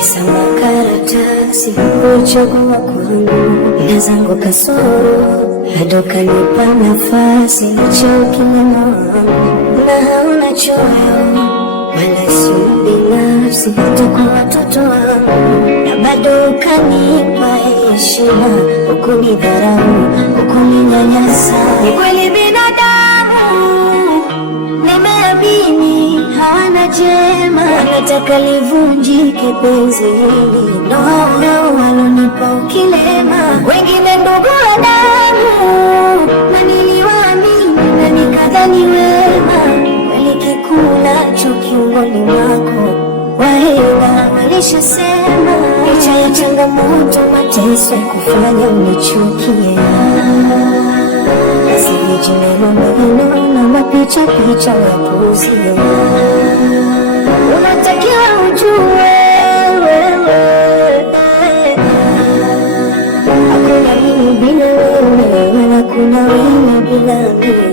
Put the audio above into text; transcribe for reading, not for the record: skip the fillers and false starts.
pesa makaratasi kuchagua kwangu na zangu kasoro hado kanipa nafasi licha ukimwema wangu na hauna choyo wala sio binafsi hata kwa watoto wangu na bado ukanipa heshima ukunidharau ukuninyanyasa. Ni kweli binadamu nimeamini hawana jema, nataka livunjike penzi hili no walonipa ukilema. Wengine ndugu wa damu na niliwaamini na nikadhani wema, kweli kikulacho kiungoni mwako wahenga walishasema. Licha ya changamoto mateso kufanya unichukie, Sijineno na mapicha picha wapuzie. Unatakiwa ujue wewe hakuna mimi bila wewe, wala kuna wewe bila mimi.